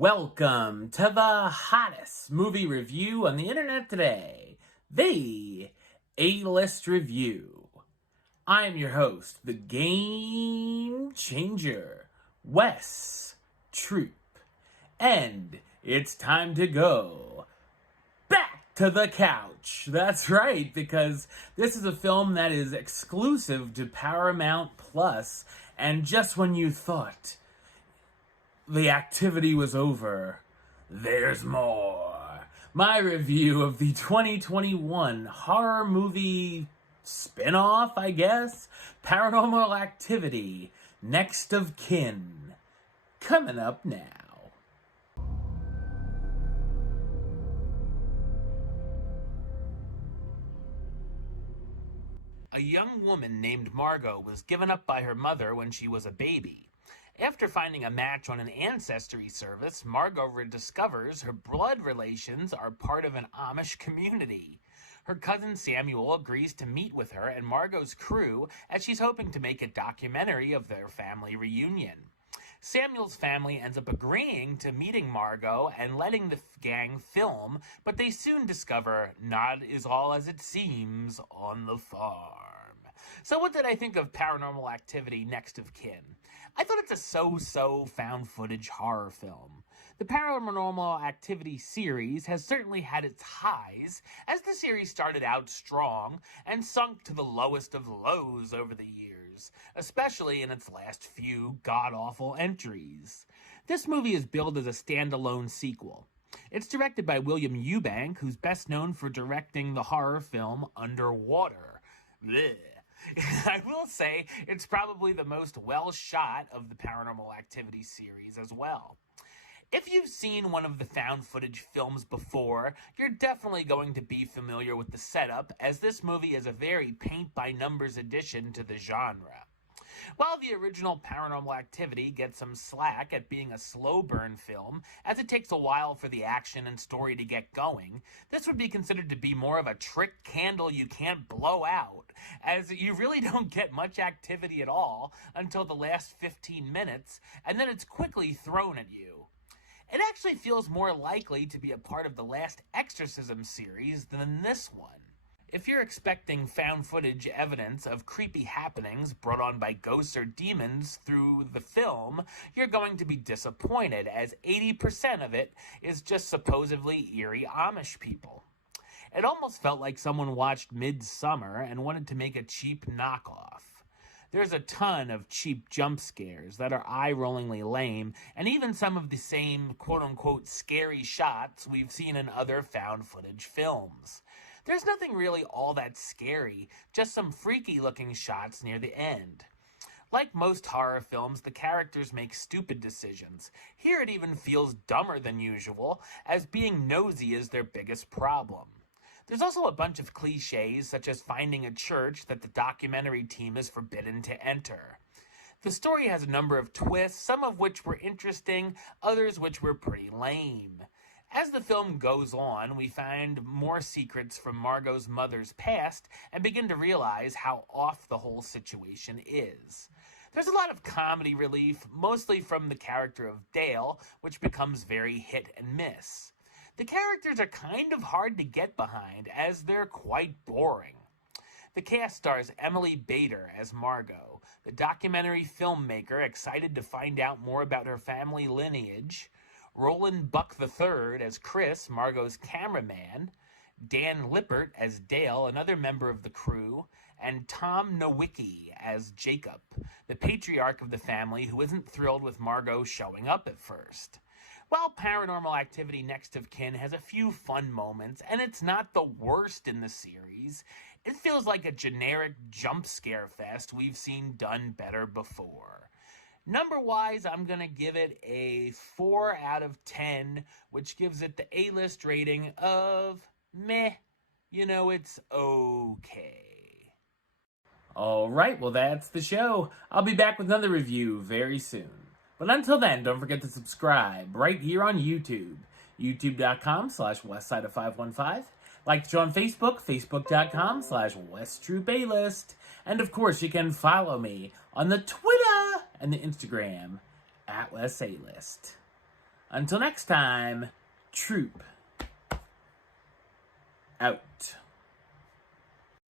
Welcome to the hottest movie review on the internet today, the A-List Review. I am your host, the Game Changer, Wes Troop, and it's time to go back to the couch. That's right, because this is a film that is exclusive to Paramount Plus, and just when you thought the activity was over, there's more. My review of the 2021 horror movie spin-off, I guess, Paranormal Activity, Next of Kin, coming up now. A young woman named Margot was given up by her mother when she was a baby. After finding a match on an ancestry service, Margot discovers her blood relations are part of an Amish community. Her cousin Samuel agrees to meet with her and Margot's crew as she's hoping to make a documentary of their family reunion. Samuel's family ends up agreeing to meeting Margot and letting the gang film, but they soon discover not is all as it seems on the farm. So what did I think of Paranormal Activity Next of Kin? I thought it's a so-so found footage horror film. The Paranormal Activity series has certainly had its highs, as the series started out strong and sunk to the lowest of lows over the years, especially in its last few god-awful entries. This movie is billed as a standalone sequel. It's directed by William Eubank, who's best known for directing the horror film Underwater. Blech. I will say it's probably the most well-shot of the Paranormal Activity series as well. If you've seen one of the found footage films before, you're definitely going to be familiar with the setup, as this movie is a very paint-by-numbers addition to the genre. While the original Paranormal Activity gets some slack at being a slow burn film, as it takes a while for the action and story to get going, this would be considered to be more of a trick candle you can't blow out, as you really don't get much activity at all until the last 15 minutes, and then it's quickly thrown at you. It actually feels more likely to be a part of the last Exorcism series than this one. If you're expecting found footage evidence of creepy happenings brought on by ghosts or demons through the film, you're going to be disappointed, as 80% of it is just supposedly eerie Amish people. It almost felt like someone watched Midsummer and wanted to make a cheap knockoff. There's a ton of cheap jump scares that are eye-rollingly lame, and even some of the same quote-unquote scary shots we've seen in other found footage films. There's nothing really all that scary, just some freaky-looking shots near the end. Like most horror films, the characters make stupid decisions. Here it even feels dumber than usual, as being nosy is their biggest problem. There's also a bunch of cliches, such as finding a church that the documentary team is forbidden to enter. The story has a number of twists, some of which were interesting, others which were pretty lame. As the film goes on, we find more secrets from Margot's mother's past and begin to realize how off the whole situation is. There's a lot of comedy relief, mostly from the character of Dale, which becomes very hit and miss. The characters are kind of hard to get behind, as they're quite boring. The cast stars Emily Bader as Margot, the documentary filmmaker excited to find out more about her family lineage, Roland Buck III as Chris, Margot's cameraman, Dan Lippert as Dale, another member of the crew, and Tom Nowicki as Jacob, the patriarch of the family who isn't thrilled with Margot showing up at first. While Paranormal Activity Next of Kin has a few fun moments, and it's not the worst in the series, it feels like a generic jump scare fest we've seen done better before. Number-wise, I'm going to give it a 4 out of 10, which gives it the A-list rating of meh. You know, it's okay. Alright, well that's the show. I'll be back with another review very soon. But until then, don't forget to subscribe right here on YouTube. youtube.com/westside515. Like the show on Facebook, facebook.com/WestTroopAlist. And of course, you can follow me on the Twitter and the Instagram @WesAlist. Until next time, troop out.